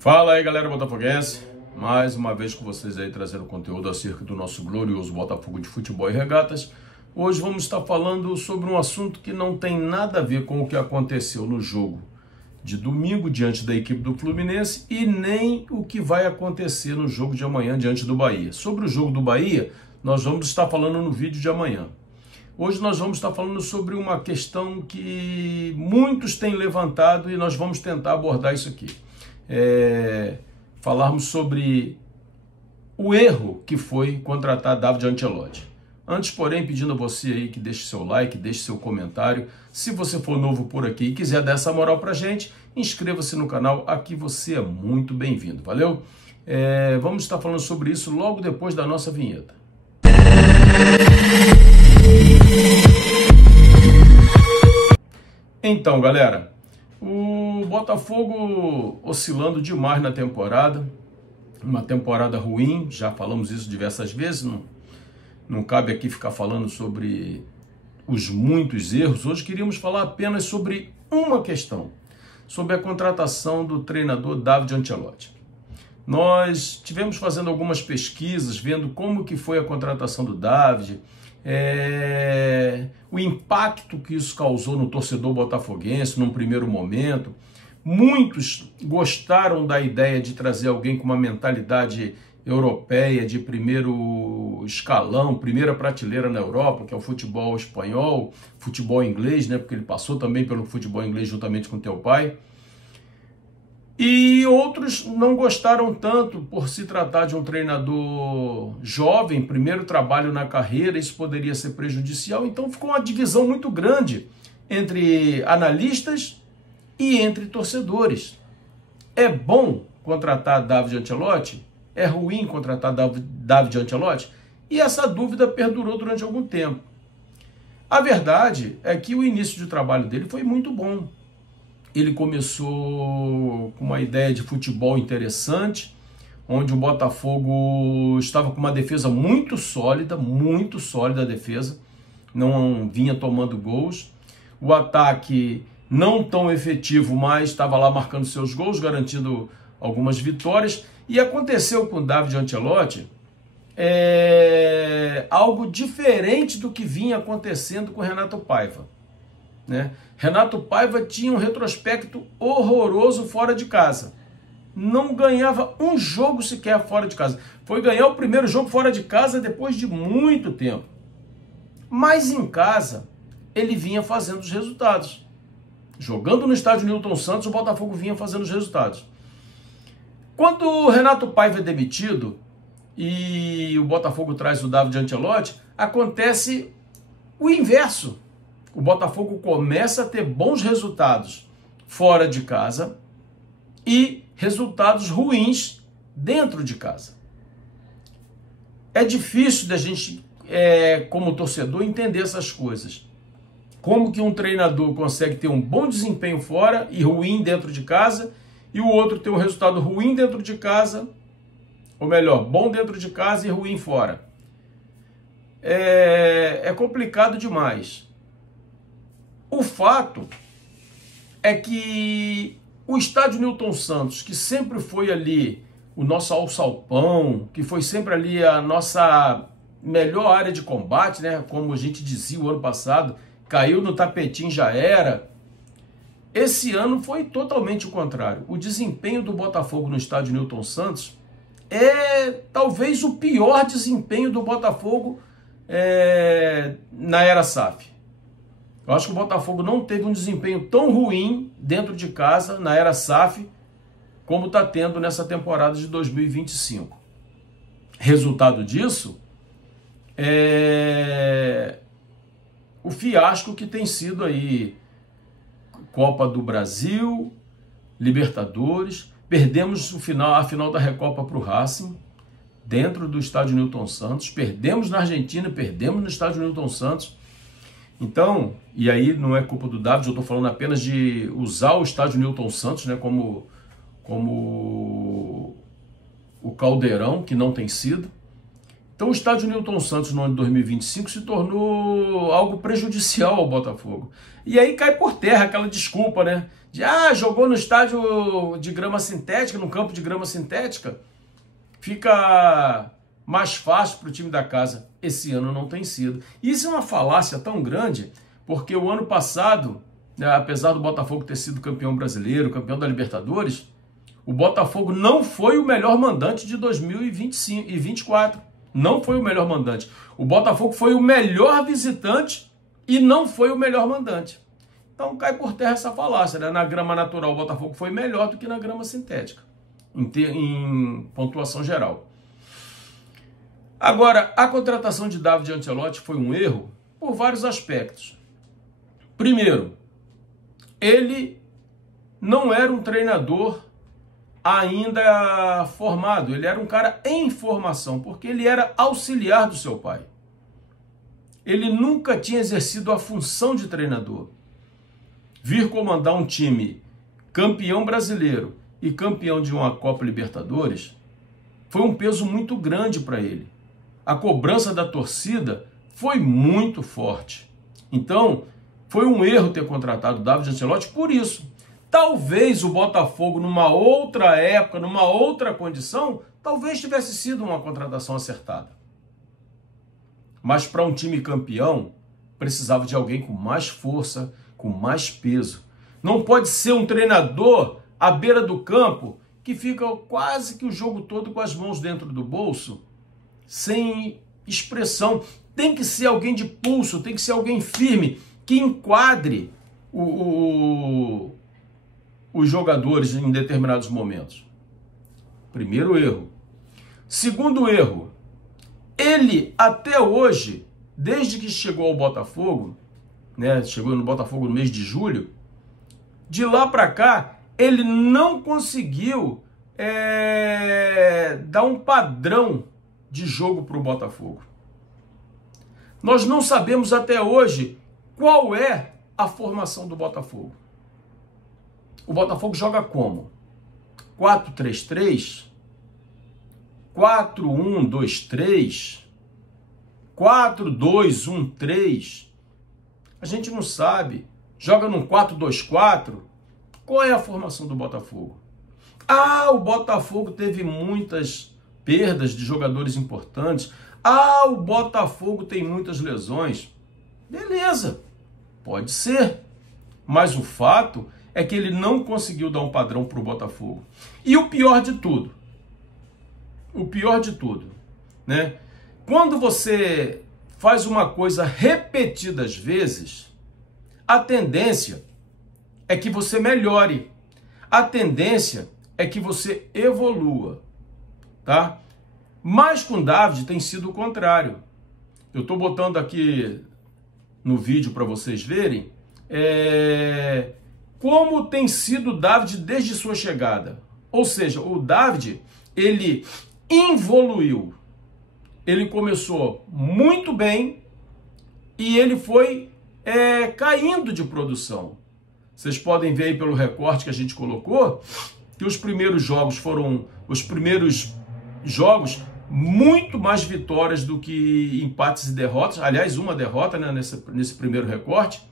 Fala aí, galera botafoguense, mais uma vez com vocês aí trazendo conteúdo acerca do nosso glorioso Botafogo de Futebol e Regatas. Hoje vamos estar falando sobre um assunto que não tem nada a ver com o que aconteceu no jogo de domingo diante da equipe do Fluminense e nem o que vai acontecer no jogo de amanhã diante do Bahia. Sobre o jogo do Bahia, nós vamos estar falando no vídeo de amanhã. Hoje nós vamos estar falando sobre uma questão que muitos têm levantado e nós vamos tentar abordar isso aqui. Falarmos sobre o erro que foi contratar David Ancelotti. Antes, porém, pedindo a você aí que deixe seu like, deixe seu comentário. Se você for novo por aqui e quiser dar essa moral pra gente, inscreva-se no canal, aqui você é muito bem-vindo, valeu? Vamos estar falando sobre isso logo depois da nossa vinheta. Então, galera, o Botafogo oscilando demais na temporada, uma temporada ruim, já falamos isso diversas vezes, não cabe aqui ficar falando sobre os muitos erros. Hoje queríamos falar apenas sobre uma questão, sobre a contratação do treinador David Ancelotti. Nós tivemos fazendo algumas pesquisas, vendo como que foi a contratação do David, o impacto que isso causou no torcedor botafoguense num primeiro momento. Muitos gostaram da ideia de trazer alguém com uma mentalidade europeia, de primeiro escalão, primeira prateleira na Europa, que é o futebol espanhol, futebol inglês, né? Porque ele passou também pelo futebol inglês juntamente com teu pai. E outros não gostaram tanto por se tratar de um treinador jovem, primeiro trabalho na carreira, isso poderia ser prejudicial. Então ficou uma divisão muito grande entre analistas e entre torcedores. É bom contratar David Ancelotti? É ruim contratar David Ancelotti? E essa dúvida perdurou durante algum tempo. A verdade é que o início de trabalho dele foi muito bom. Ele começou com uma ideia de futebol interessante, onde o Botafogo estava com uma defesa muito sólida a defesa, não vinha tomando gols. O ataque não tão efetivo, mas estava lá marcando seus gols, garantindo algumas vitórias. E aconteceu com o David Ancelotti algo diferente do que vinha acontecendo com o Renato Paiva, né? Renato Paiva tinha um retrospecto horroroso fora de casa. Não ganhava um jogo sequer fora de casa. Foi ganhar o primeiro jogo fora de casa depois de muito tempo. Mas em casa, ele vinha fazendo os resultados. Jogando no estádio Newton Santos, o Botafogo vinha fazendo os resultados. Quando o Renato Paiva é demitido e o Botafogo traz o David Ancelotti, acontece o inverso. O Botafogo começa a ter bons resultados fora de casa e resultados ruins dentro de casa. É difícil da gente, como torcedor, entender essas coisas. Como que um treinador consegue ter um bom desempenho fora e ruim dentro de casa, e o outro ter um resultado ruim dentro de casa, ou melhor, bom dentro de casa e ruim fora. É complicado demais. O fato é que o estádio Newton Santos, que sempre foi ali o nosso alçapão, que foi sempre ali a nossa melhor área de combate, né? Como a gente dizia o ano passado, caiu no tapetinho, já era. Esse ano foi totalmente o contrário. O desempenho do Botafogo no estádio Newton Santos é talvez o pior desempenho do Botafogo na era SAF. Eu acho que o Botafogo não teve um desempenho tão ruim dentro de casa, na era SAF, como está tendo nessa temporada de 2025. Resultado disso é o fiasco que tem sido aí Copa do Brasil, Libertadores. Perdemos a final da Recopa para o Racing, dentro do estádio Newton Santos. Perdemos na Argentina, perdemos no estádio Newton Santos. Então, e aí não é culpa do David, eu estou falando apenas de usar o estádio Newton Santos, né, como o caldeirão, que não tem sido. Então o estádio Newton Santos no ano de 2025 se tornou algo prejudicial ao Botafogo. E aí cai por terra aquela desculpa, né? De, jogou no estádio de grama sintética, no campo de grama sintética, fica mais fácil para o time da casa. Esse ano não tem sido. Isso é uma falácia tão grande, porque o ano passado, né, apesar do Botafogo ter sido campeão brasileiro, campeão da Libertadores, o Botafogo não foi o melhor mandante de 2025 e 2024. Não foi o melhor mandante. O Botafogo foi o melhor visitante e não foi o melhor mandante. Então cai por terra essa falácia, né? Na grama natural o Botafogo foi melhor do que na grama sintética, em pontuação geral. Agora, a contratação de David Ancelotti foi um erro por vários aspectos. Primeiro, ele não era um treinador ainda formado, ele era um cara em formação, porque ele era auxiliar do seu pai. Ele nunca tinha exercido a função de treinador. Vir comandar um time campeão brasileiro e campeão de uma Copa Libertadores foi um peso muito grande para ele. A cobrança da torcida foi muito forte. Então, foi um erro ter contratado o David Ancelotti por isso. Talvez o Botafogo, numa outra época, numa outra condição, talvez tivesse sido uma contratação acertada. Mas para um time campeão, precisava de alguém com mais força, com mais peso. Não pode ser um treinador à beira do campo que fica quase que o jogo todo com as mãos dentro do bolso, sem expressão. Tem que ser alguém de pulso, tem que ser alguém firme, que enquadre os jogadores em determinados momentos. Primeiro erro. Segundo erro, ele até hoje, desde que chegou ao Botafogo, né, chegou no Botafogo no mês de julho, de lá para cá, ele não conseguiu dar um padrão de jogo para o Botafogo. Nós não sabemos até hoje qual é a formação do Botafogo. O Botafogo joga como? 4-3-3? 4-1-2-3? 4-2-1-3? A gente não sabe. Joga num 4-2-4? Qual é a formação do Botafogo? O Botafogo teve muitas perdas de jogadores importantes. O Botafogo tem muitas lesões. Beleza, pode ser. Mas o fato é que ele não conseguiu dar um padrão para o Botafogo. E o pior de tudo, né? Quando você faz uma coisa repetidas vezes, a tendência é que você melhore. A tendência é que você evolua, tá? Mas com David tem sido o contrário. Eu estou botando aqui no vídeo para vocês verem como tem sido o David desde sua chegada. Ou seja, o David, ele evoluiu. Ele começou muito bem e ele foi caindo de produção. Vocês podem ver aí pelo recorte que a gente colocou que os primeiros jogos foram muito mais vitórias do que empates e derrotas. Aliás, uma derrota, né, nesse primeiro recorte.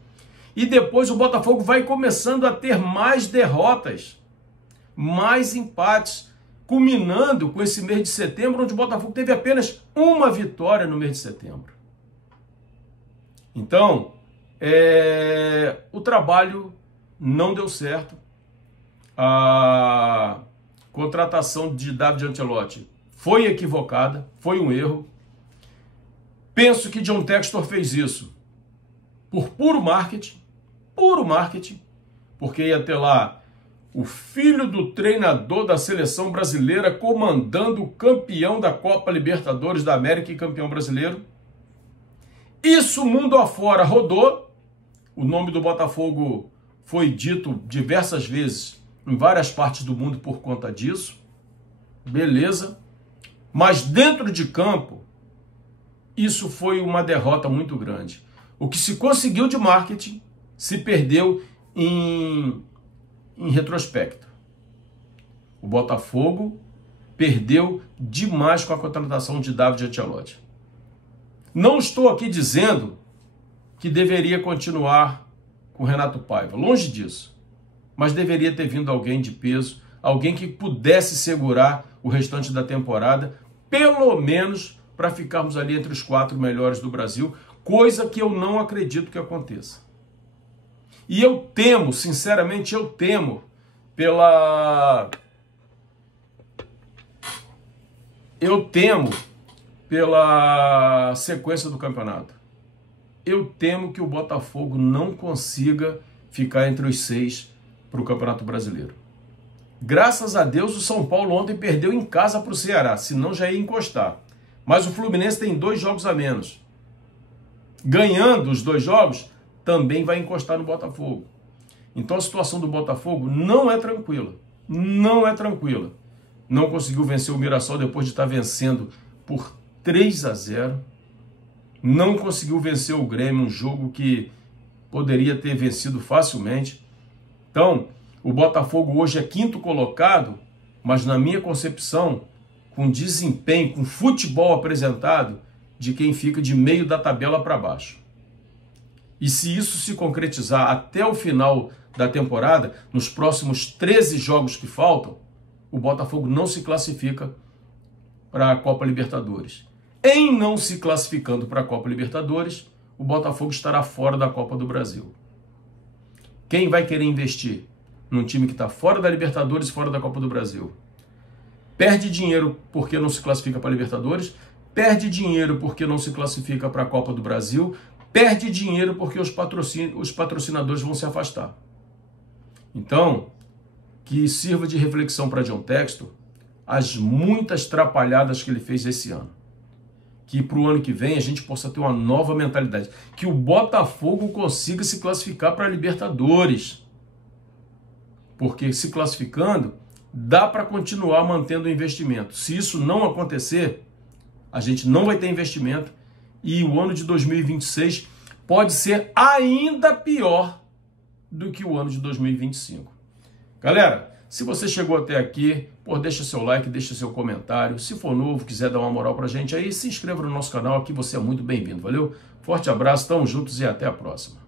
E depois o Botafogo vai começando a ter mais derrotas, mais empates, culminando com esse mês de setembro, onde o Botafogo teve apenas uma vitória no mês de setembro. Então, o trabalho não deu certo. A contratação de David Ancelotti foi equivocada, foi um erro. Penso que John Textor fez isso por puro marketing, porque ia ter lá o filho do treinador da seleção brasileira comandando o campeão da Copa Libertadores da América e campeão brasileiro. Isso mundo afora rodou. O nome do Botafogo foi dito diversas vezes em várias partes do mundo por conta disso. Beleza. Mas dentro de campo, isso foi uma derrota muito grande. O que se conseguiu de marketing se perdeu em retrospecto. O Botafogo perdeu demais com a contratação de David Ancelotti. Não estou aqui dizendo que deveria continuar com Renato Paiva, longe disso. Mas deveria ter vindo alguém de peso, alguém que pudesse segurar o restante da temporada, pelo menos para ficarmos ali entre os 4 melhores do Brasil, coisa que eu não acredito que aconteça. E eu temo, sinceramente, eu temo pela sequência do campeonato. Eu temo que o Botafogo não consiga ficar entre os 6 para o Campeonato Brasileiro. Graças a Deus o São Paulo ontem perdeu em casa para o Ceará, senão já ia encostar. Mas o Fluminense tem 2 jogos a menos. Ganhando os 2 jogos, também vai encostar no Botafogo. Então a situação do Botafogo não é tranquila. Não é tranquila. Não conseguiu vencer o Mirassol depois de estar vencendo por 3-0. Não conseguiu vencer o Grêmio, um jogo que poderia ter vencido facilmente. Então, o Botafogo hoje é 5º colocado, mas na minha concepção, com desempenho, com futebol apresentado, de quem fica de meio da tabela para baixo. E se isso se concretizar até o final da temporada, nos próximos 13 jogos que faltam, o Botafogo não se classifica para a Copa Libertadores. Em não se classificando para a Copa Libertadores, o Botafogo estará fora da Copa do Brasil. Quem vai querer investir num time que está fora da Libertadores e fora da Copa do Brasil? Perde dinheiro porque não se classifica para a Libertadores, perde dinheiro porque não se classifica para a Copa do Brasil, perde dinheiro porque os patrocinadores vão se afastar. Então, que sirva de reflexão para John Textor as muitas trapalhadas que ele fez esse ano. Que para o ano que vem a gente possa ter uma nova mentalidade. Que o Botafogo consiga se classificar para a Libertadores. Porque se classificando, dá para continuar mantendo o investimento. Se isso não acontecer, a gente não vai ter investimento e o ano de 2026 pode ser ainda pior do que o ano de 2025. Galera, se você chegou até aqui, deixa seu like, deixa seu comentário. Se for novo, quiser dar uma moral pra gente aí, se inscreva no nosso canal, aqui você é muito bem-vindo, valeu? Forte abraço, tamo juntos e até a próxima.